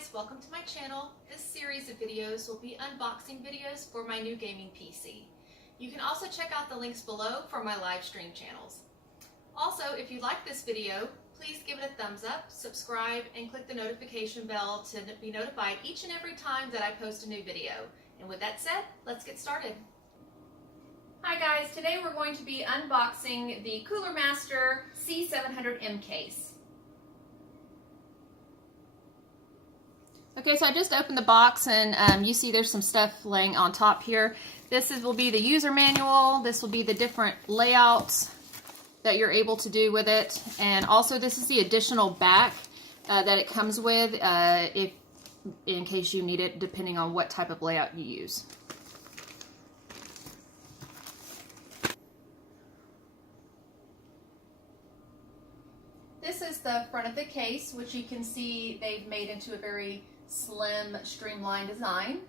guys, welcome to my channel. This series of videos will be unboxing videos for my new gaming PC. You can also check out the links below for my live stream channels. Also, if you like this video, please give it a thumbs up, subscribe, and click the notification bell to be notified each and every time that I post a new video. And with that said, let's get started. Hi guys, today we're going to be unboxing the Cooler Master C700M case. Okay, so I just opened the box and you see there's some stuff laying on top here. Will be the user manual. This will be the different layouts that you're able to do with it. And also this is the additional back that it comes with if in case you need it, depending on what type of layout you use. This is the front of the case, which you can see they've made into a very slim, streamlined design.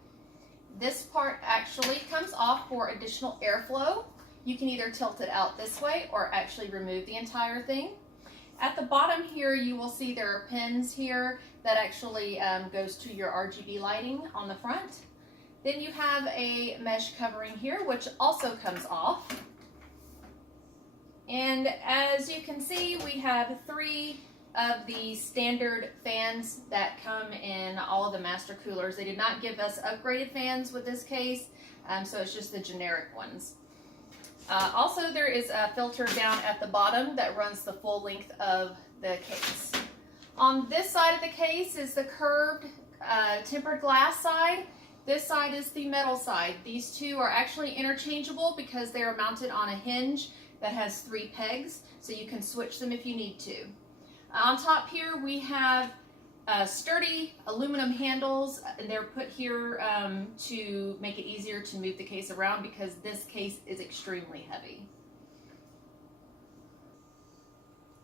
This part actually comes off for additional airflow. You can either tilt it out this way or actually remove the entire thing. At the bottom here, you will see there are pins here that actually goes to your RGB lighting on the front. Then you have a mesh covering here, which also comes off. And as you can see, we have 3 of the standard fans that come in all of the master coolers. They did not give us upgraded fans with this case, so it's just the generic ones. Also, there is a filter down at the bottom that runs the full length of the case. On this side of the case is the curved tempered glass side. This side is the metal side. These two are actually interchangeable because they are mounted on a hinge that has 3 pegs, so you can switch them if you need to. On top here we have sturdy aluminum handles, and they're put here to make it easier to move the case around because this case is extremely heavy.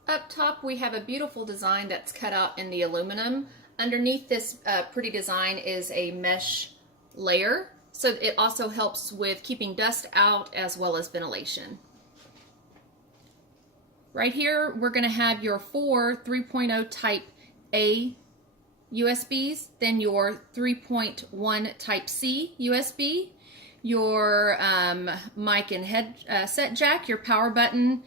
Up top we have a beautiful design that's cut out in the aluminum. Underneath this pretty design is a mesh layer, so it also helps with keeping dust out as well as ventilation. Right here, we're going to have your 4 3.0 type A USBs, then your 3.1 type C USB, your mic and headset jack, your power button.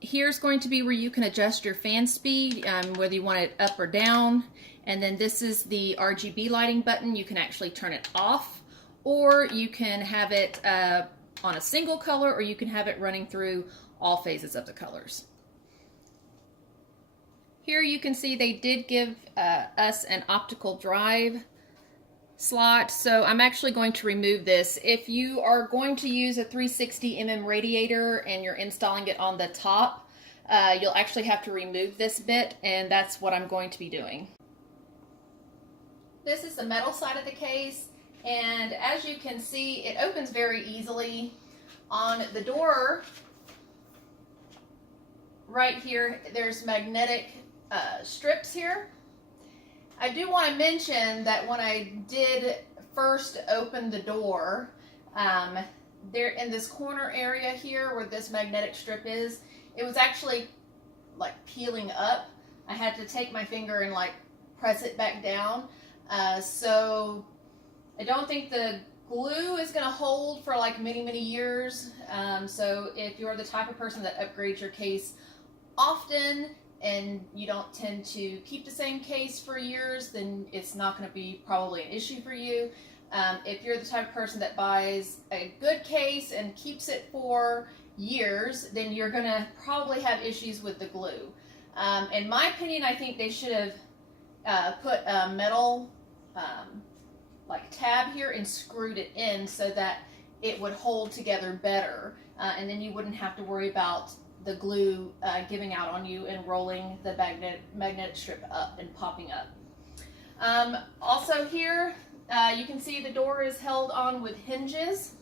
Here's going to be where you can adjust your fan speed, whether you want it up or down. And then this is the RGB lighting button. You can actually turn it off, or you can have it on a single color, or you can have it running through all phases of the colors. Here you can see they did give us an optical drive slot, so I'm actually going to remove this. If you are going to use a 360mm radiator and you're installing it on the top, you'll actually have to remove this bit, and that's what I'm going to be doing. This is the metal side of the case, and as you can see, it opens very easily. On the door right here, there's magnetic strips here. I do want to mention that when I did first open the door, there in this corner area here where this magnetic strip is, it was actually like peeling up. I had to take my finger and like press it back down. So I don't think the glue is going to hold for like many years. So if you're the type of person that upgrades your case often and you don't tend to keep the same case for years, then it's not going to be probably an issue for you. If you're the type of person that buys a good case and keeps it for years, then you're going to probably have issues with the glue. In my opinion, I think they should have put a metal like tab here and screwed it in so that it would hold together better, and then you wouldn't have to worry about the glue giving out on you and rolling the magnetic strip up and popping up. Also here, you can see the door is held on with hinges.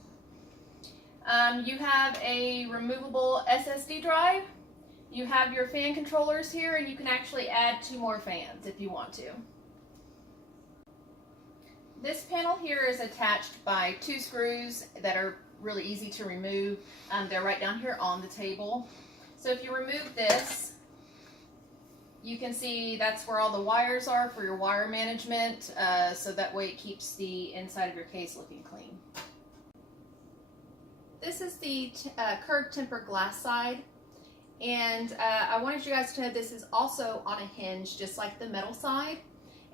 You have a removable SSD drive. You have your fan controllers here, and you can actually add 2 more fans if you want to. This panel here is attached by 2 screws that are really easy to remove. They're right down here on the table. So if you remove this, You can see that's where all the wires are for your wire management, so that way it keeps the inside of your case looking clean. This is the curved tempered glass side, and I wanted you guys to know this is also on a hinge just like the metal side,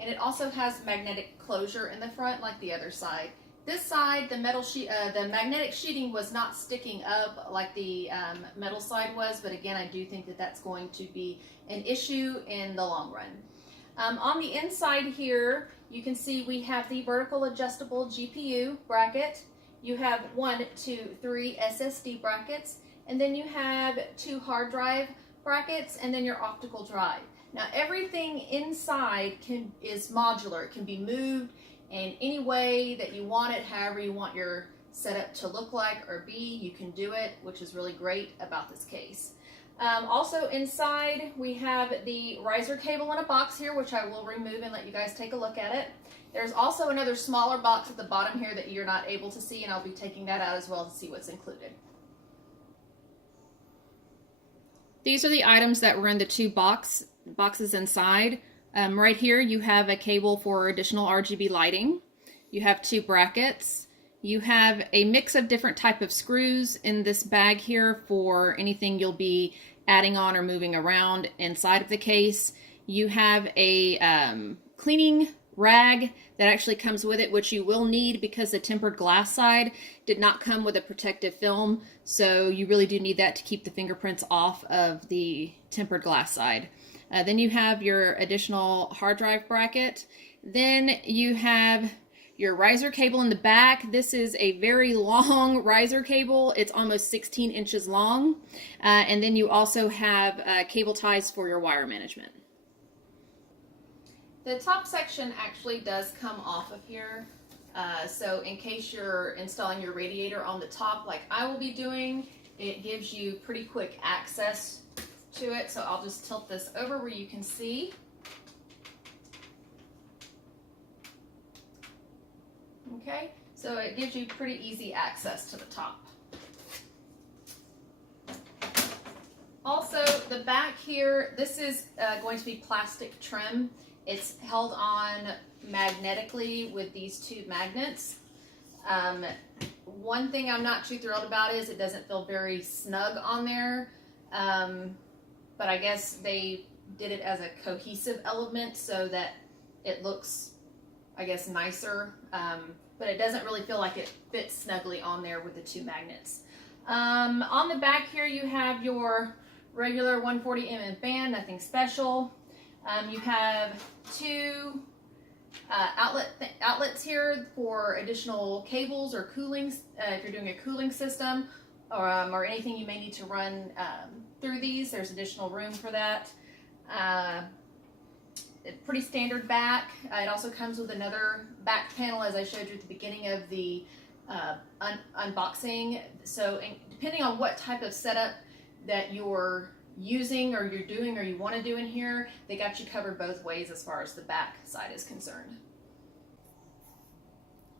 and it also has magnetic closure in the front like the other side. This side, the magnetic sheeting was not sticking up like the metal side was, but again, I do think that that's going to be an issue in the long run. On the inside here, you can see we have the vertical adjustable GPU bracket. You have 1, 2, 3 SSD brackets, and then you have 2 hard drive brackets, and then your optical drive. Now everything inside is modular. It can be moved in any way that you want it, however you want your setup to look like or be, you can do it, which is really great about this case. Also inside we have the riser cable in a box here, which I will remove and let you guys take a look at it. There's also another smaller box at the bottom here that you're not able to see, and I'll be taking that out as well to see what's included. These are the items that were in the 2 boxes inside. Right here you have a cable for additional RGB lighting. You have 2 brackets. You have a mix of different type of screws in this bag here for anything you'll be adding on or moving around inside of the case. You have a cleaning rag that actually comes with it, which you will need because the tempered glass side did not come with a protective film, so you really do need that to keep the fingerprints off of the tempered glass side. Then you have your additional hard drive bracket. Then you have your riser cable in the back. This is a very long riser cable. It's almost 16 inches long. And then you also have cable ties for your wire management. The top section actually does come off of here. So in case you're installing your radiator on the top like I will be doing, it gives you pretty quick access to it. So I'll just tilt this over where you can see. Okay, so it gives you pretty easy access to the top. Also, the back here, this is going to be plastic trim. It's held on magnetically with these 2 magnets. One thing I'm not too thrilled about is it doesn't feel very snug on there. But I guess they did it as a cohesive element so that it looks, I guess, nicer. But it doesn't really feel like it fits snugly on there with the 2 magnets. On the back here you have your regular 140mm band, nothing special. You have 2 outlets here for additional cables or cooling, if you're doing a cooling system or anything you may need to run through these. There's additional room for that. Pretty standard back. It also comes with another back panel, as I showed you at the beginning of the unboxing. So depending on what type of setup that you're using or you're doing or you want to do in here, they got you covered both ways as far as the back side is concerned.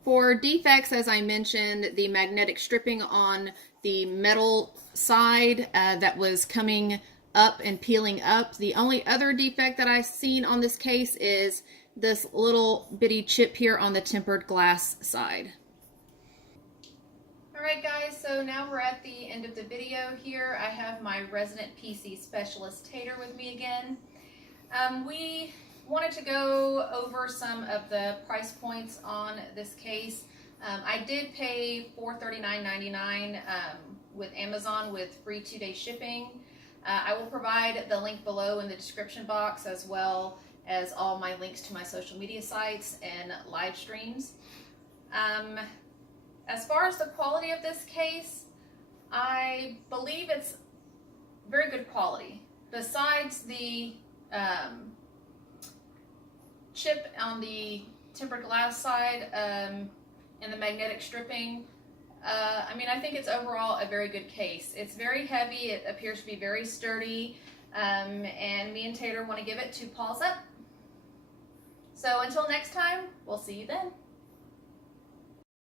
For defects, as I mentioned, the magnetic stripping on the metal side that was coming up and peeling up. The only other defect that I've seen on this case is this little bitty chip here on the tempered glass side. Alright guys, so now we're at the end of the video here. I have my resident PC specialist Tater with me again. We wanted to go over some of the price points on this case. I did pay $439.99 with Amazon with free 2-day shipping. I will provide the link below in the description box, as well as all my links to my social media sites and live streams. As far as the quality of this case, I believe it's very good quality. Besides the chip on the tempered glass side and the magnetic stripping, I mean, I think it's overall a very good case. It's very heavy. It appears to be very sturdy. And me and Tater want to give it 2 paws up. So until next time, we'll see you then.